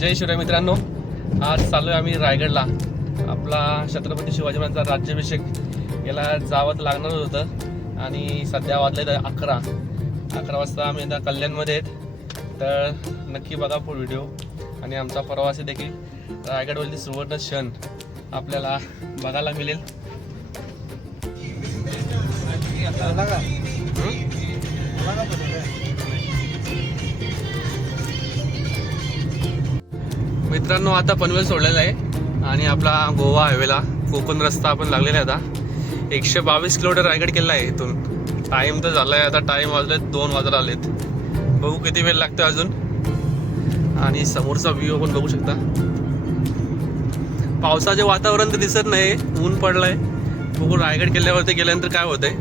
जय शिवराय मित्रांनो, आज चालू आहे आम्ही रायगडला. आपला छत्रपती शिवाजी महाराजांचा राज्याभिषेक याला जावं लागणार होतं आणि सध्या वाजले 11 वाजता आम्ही आता कल्याणमध्ये आहेत. तर नक्की बघा फुल व्हिडिओ आणि आमचा प्रवासी देखील रायगडवरील सुवर्ण क्षण आपल्याला बघायला मिळेल. मित्रांनो, आता पनवेल सोडलेला आहे आणि आपला गोवा हायवेला कोकण रस्ता आपण लागलेला आहे. आता 122 किलोमीटर रायगड केला आहे. इथून टाईम तर झाला आहे, आता टाईम वाजले 2 वाजायला आलेत. बघू किती वेळ लागतो अजून. आणि समोरचा व्ह्यू पण बघू शकता. पावसाचे वातावरण तर दिसत नाही, ऊन पडलंय. बघू रायगड किल्ल्यावरती गेल्यानंतर काय होतंय.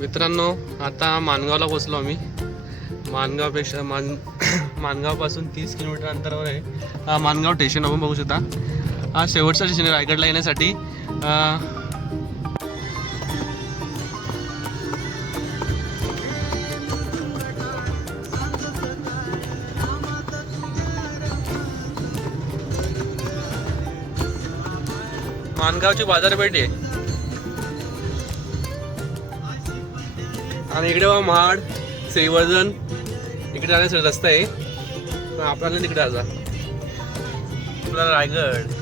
मित्रांनो, आता माणगावला पोचलो आम्ही. माणगावपासून 30 किलोमीटर अंतरावर आहे हा माणगाव स्टेशन. आपण बघू शकता, हा शेवटचा स्टेशन आहे रायगडला येण्यासाठी. माणगावची बाजारपेठ आहे आणि इकडे महाड श्रीवर्धन इकडे जाण्यासाठी रस्ता आहे. पण आपल्याला तिकडे जा आपला रायगड.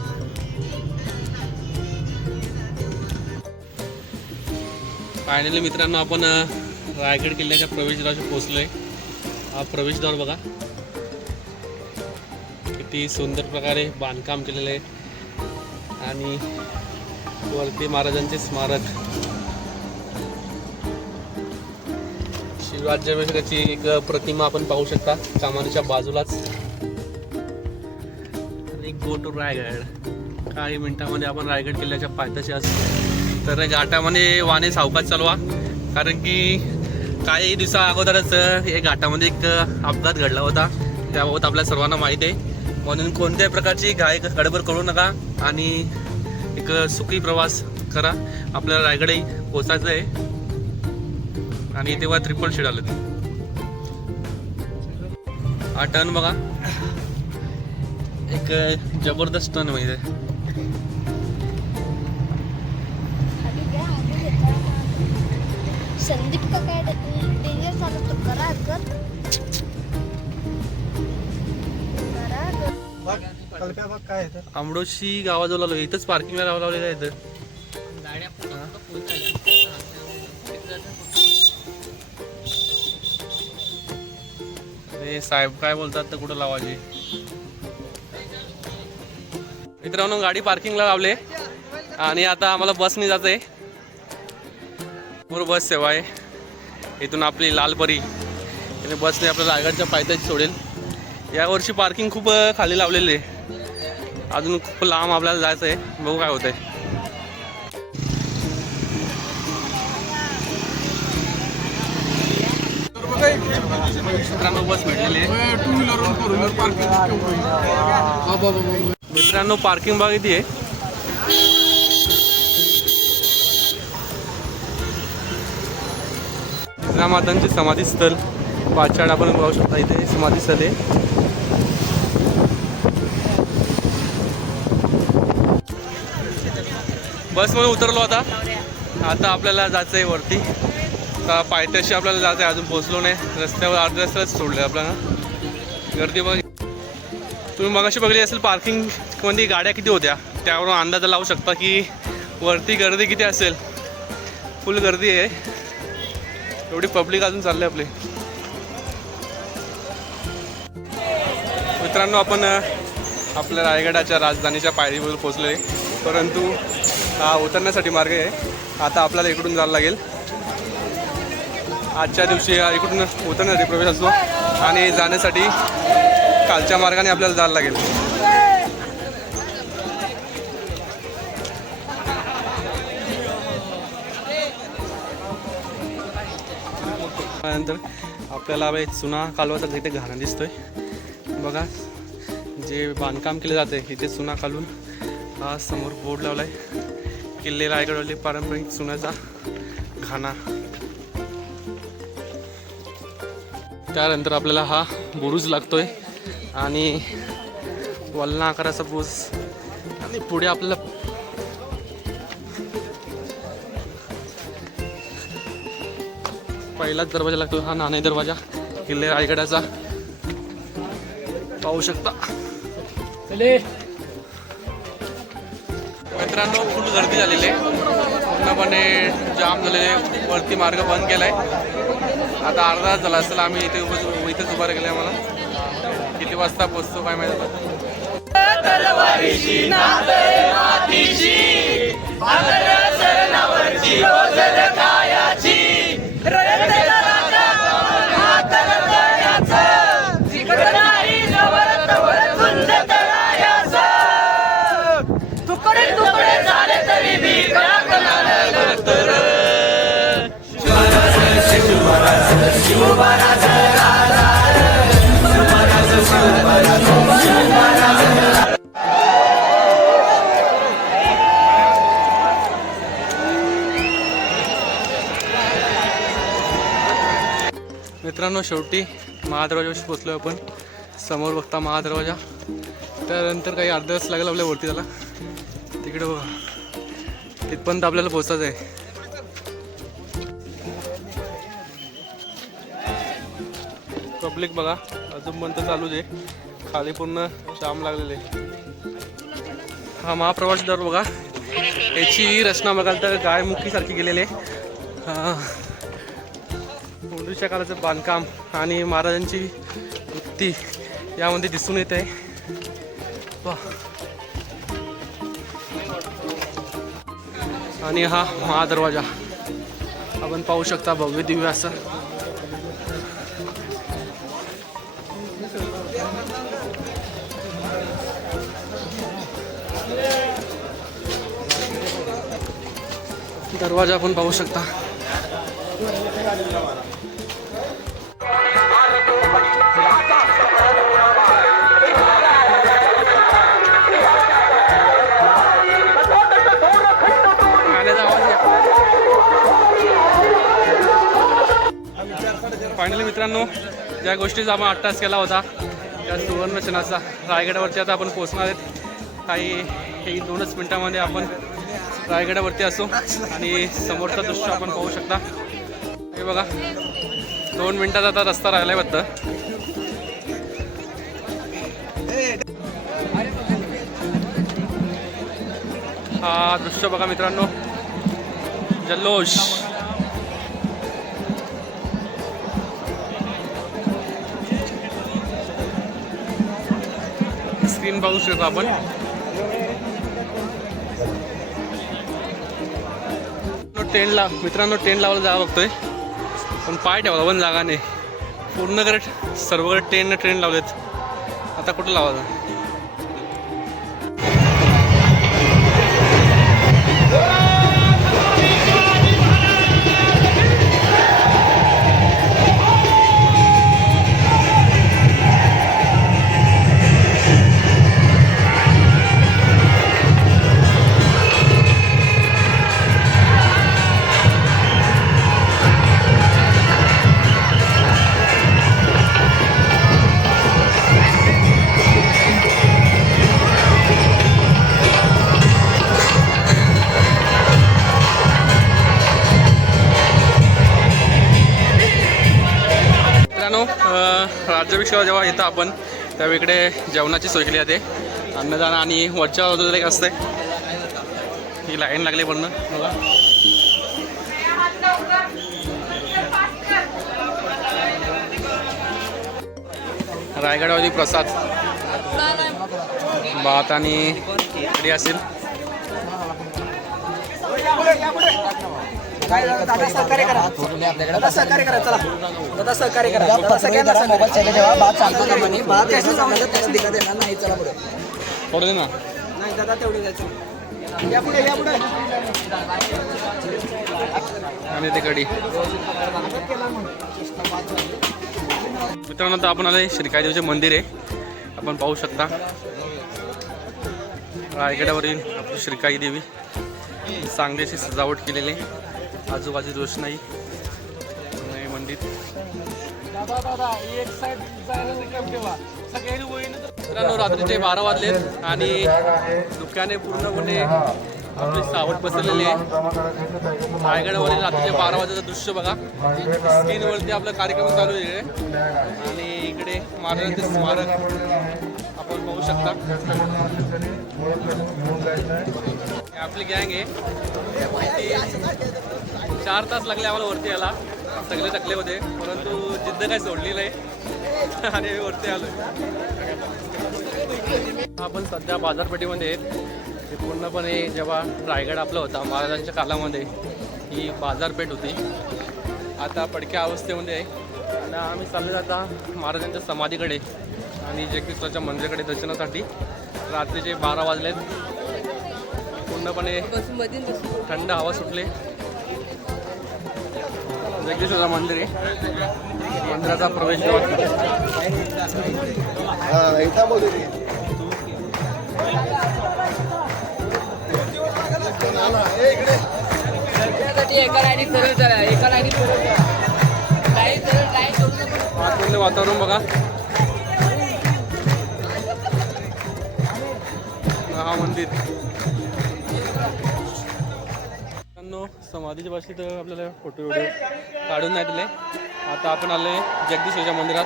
फायनली मित्रांनो, आपण रायगड किल्ल्याच्या प्रवेशद्वारावर पोहोचलोय. हा प्रवेशद्वार बघा, किती सुंदर प्रकारे बांधकाम केलेलं आहे. आणि वरती महाराजांचे स्मारक, शिवराज्याभिषेकाची एक प्रतिमा आपण पाहू शकता कमानीच्या बाजूलाच. आणि गो टू रायगड. काही मिनिटांमध्ये आपण रायगड किल्ल्याच्या पायथ्याशी असतो. तर घाटामध्ये वाहने सावकाश चालवा, कारण की काही दिवसा अगोदरच या घाटामध्ये एक अपघात घडला होता. त्याबाबत आपल्या सर्वांना माहीत आहे. म्हणून कोणत्याही प्रकारची गडबड करू नका आणि एक सुखी प्रवास करा. आपल्याला रायगडही पोचायचं आहे. आणि तेव्हा ट्रिपल शेड आलं. हा टर्न बघा, एक जबरदस्त टर्न माहिती आहे. संदीप का काय डेंजर चालत तो करा कर कल्प्या बघ काय आहे. आंबडोशी गावाजवळ आलो. इथंच पार्किंगला लावलेलं आहे. इथं साहेब काय बोलतात तर कुठं लावायची. मित्रांनो, गाडी पार्किंगला लावले आणि आता आम्हाला बसने जायचं आहे. पूर्ण बस सेवा आहे. इथून आपली लालपरी आणि बसने आपल्याला रायगडच्या पायथ्याशी सोडेल. यावर्षी पार्किंग खूप खाली लावलेली आहे. अजून खूप लांब आपल्याला जायचं आहे. बघू काय होतंय. मित्रांनो, बस भेटलेली आहे. मित्रांनो, पार्किंग बघा किती आहे. मातांचे समाधी स्थळ पाचाड आपण पाहू शकता. इथे समाधी स्थळ आहे. बसमध्ये उतरलो आता आपल्याला जायचं आहे वरती. पायथ्याशी आपल्याला जायचं आहे. अजून पोहोचलो नाही. रस्त्यावर अर्ध्या रस्त्यालाच सोडले आपल्याला. गर्दी बघ, तुम्ही मगाशी बघली असेल पार्किंग मध्ये गाड्या किती होत्या. त्यावरून अंदाज लावू शकता की वरती गर्दी किती असेल. फुल गर्दी आहे. एवढी पब्लिक अजून चालले आपले. मित्रांनो, आपण आपल्या रायगडाच्या राजधानीच्या पायरीवर पोहोचलो आहे. परंतु हा उतरण्यासाठी मार्ग आहे. आता आपल्याला इकडून जायला लागेल. आजच्या दिवशी इकडून उतरण्यासाठी प्रवेश असतो आणि जाण्यासाठी कालच्या मार्गाने आपल्याला जायला लागेल. त्यानंतर आपल्याला चुना कालवाचा तिथे घाणा दिसतोय बघा. जे बांधकाम केले जाते इथे चुना कालून हा समोर बोर्ड लावलाय. किल्ले रायगडवरली पारंपरिक चुन्याचा घाणा. त्यानंतर आपल्याला हा बुरुज लागतोय. आणि वलना आकाराचा पूस आणि पुढे आपल्याला पहिलाच दरवाजा लागतो हा नाणे दरवाजा किल्ले रायगडाचा पाहू शकता. मित्रांनो फुल गर्दी झालेली आहे, पूर्णपणे जाम झालेले, वरती मार्ग बंद केलाय. आता अर्धा तास झाला असेल आम्ही इथेच उभा राहिले. आम्हाला किती वाजता पोहोचतो काय माहिती. मित्रांनो शेवटी महादरवाजाशी पोचलो आपण. समोर बघता महादरवाजा. त्यानंतर काही अर्धा तास लागला आपल्या वरती त्याला. तिकडे बघा तिथपर्यंत आपल्याला पोचायचं आहे. पब्लिक बघा अजूनपर्यंत चालूच आहे, खाली पूर्ण जाम लागलेले. हा महाप्रवास दर बघा, याची रचना बघाल तर गायमुखीसारखी गेलेली आहे. पूर्वीच्या काळाचं बांधकाम आणि महाराजांची वृत्ती यामध्ये दिसून येत आहे. आणि हा महादरवाजा आपण पाहू शकता, भव्य दिव्य असं. दरवाजा आपण पाहू शकता. फायनली मित्रांनो, ज्या गोष्टीचा आपण अट्टास केला होता त्या सुवर्ण क्षणाचा रायगडावरती आता आपण पोहोचणार आहेत. काही 2 मिनिटांमध्ये आपण रायगडावरती असो. आणि समोरचं दृश्य आपण पाहू शकता. हे बघा 2 मिनिटाचा आता रस्ता राहिलाय फक्त. हा दृश्य बघा मित्रांनो, जल्लोष. स्क्रीन पाहू शकतो आपण. मित्रांनो टेंट लावायला जावं बघतोय, पण पाय ठेवायला पण जागा नाही. पूर्णकडे सर्वकडे ट्रेन लावलेत. आता कुठं लावायचं. राज्याभिषेकाला जेव्हा येतं आपण त्यावेळी इकडे जेवणाची सोय केली जाते. अन्नदान आणि वरच्या बाजूला एक असते. ही लाईन लागली पूर्ण बघा. रायगडावरती प्रसाद भात आणि कढी असेल. दादा सहकार्य करा. दादा सहकार्य करा. चला दादा सहकार्य करा. दादा सगळ्यांना मोबाईल चॅनल जेव्हा बात सांगतो का म्हणे बात त्याचं सांगतो त्याचं दिला देणार नाही. चला पुढे थोडं दे ना. नाही दादा तेवढे द्यायचं. या पुढे या पुढे. आणि ते कढी. मित्रांनो आता आपण आले श्रीकाईदेवीचे मंदिर आहे. आपण पाहू शकता रायगडावरील आपली श्रीकाई देवी. चांगली अशी सजावट केलेली आहे. आजूबाजू रोषणाई मंदिर मित्रांनो रात्रीचे 12 वाजलेत आणि धुक्याने पूर्णपणे आपली सावट पसरलेली आहे. रायगडावरील रात्रीचे 12 वाजेचं दृश्य बघा. स्क्रीनवरती आपला कार्यक्रम चालू आहे आणि इकडे महाराजांचे स्मारक आपण पाहू शकता. ही आपली गँग आहे. 4 तास लागले आम्हाला वरती यायला. सगळे थकले होते परंतु जिद्द काही सोडली नाही आणि वरती आलो. आपण सध्या बाजारपेठेमध्ये आहेत. हे पूर्णपणे जेव्हा रायगड आपला होता महाराजांच्या कालामध्ये ही बाजारपेठ होती. आता पडक्या अवस्थेमध्ये आहे आणि आम्ही चालले जाता महाराजांच्या समाधीकडे आणि जगदीश्वराच्या मंदिराकडे दर्शनासाठी. रात्रीचे 12 वाजलेत. पूर्णपणे थंड हवा सुटले. जगदीश्वराचं मंदिर आहे. मंदिराचा प्रवेश आतमधलं वातावरण बघा. हा मंदिर समाधीच्या पाशी तर आपल्याला फोटो व्हिडिओ काढून नाही दिले. आता आपण आले जगदीश्वराच्या मंदिरात.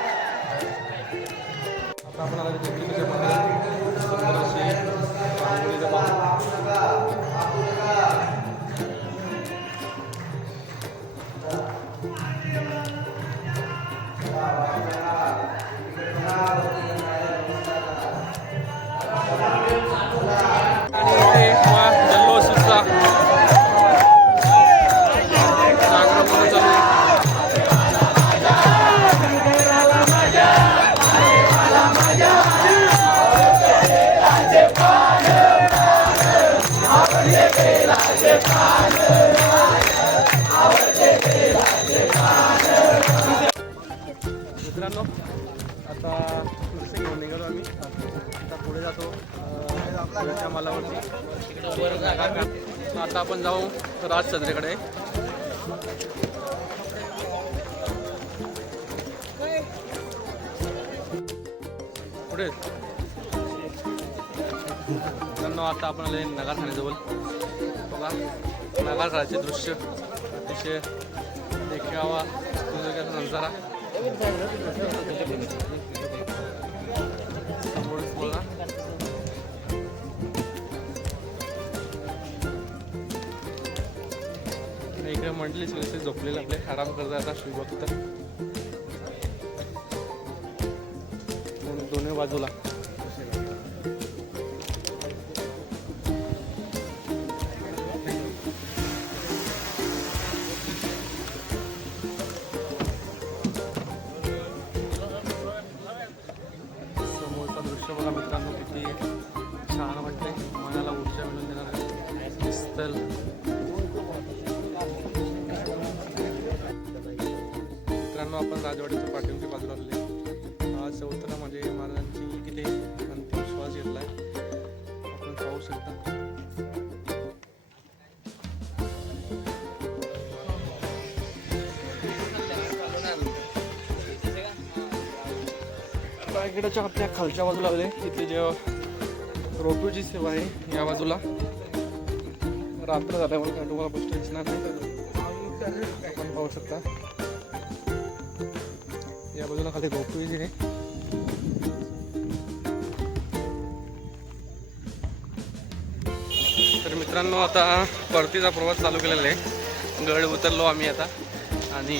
आता आपण आलो जगदीश्वराच्या मंदिरात. मित्रांनो आता घेऊन निघालो आम्ही. आता पुढे जातो पुढच्या मालावरती. आता आपण जाऊ राजचंद्रेकडे. पुढे मित्रांनो आता आपण आले नगारखान्याजवळ. बघा नगारखान्याचे दृश्य अतिशय देखावा नजारा. समोरच बघा इकडे मंडळी सगळे झोपलेले आपले आराम करतात. आता शिवभक्त दोन्ही बाजूला बघा. मित्रांनो किती छान वाटते. मनाला ऊर्जा मिळून देणार स्थल. मित्रांनो आपण राजवाडीच्या पाठीमागच्या बाजूला आलेले. आज चौथरामध्ये महाराजांची किती अंतिम श्वास घेतला आपण पाहू शकता. रायगडाच्या आपल्या खालच्या बाजूला आले. इथे जेव्हा रोपवेची सेवा आहे या बाजूला. रात्र झाल्यामुळे काय तुम्हाला गोष्ट दिसणार नाही. आपण पाहू शकता या बाजूला खाली रोपवे आहे. तर मित्रांनो आता परतीचा प्रवास चालू केलेला आहे. गड उतरलो आम्ही आता आणि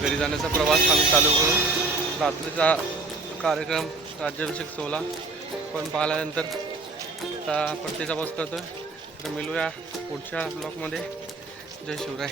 घरी जाण्याचा प्रवास आम्ही चालू करू. रात्रीचा कार्यक्रम राज्याभिषेक सोहळा पण पाहिल्यानंतर आता परतीचा प्रवास करतो. तर मिळूया पुढच्या ब्लॉगमध्ये. जय शिवराय.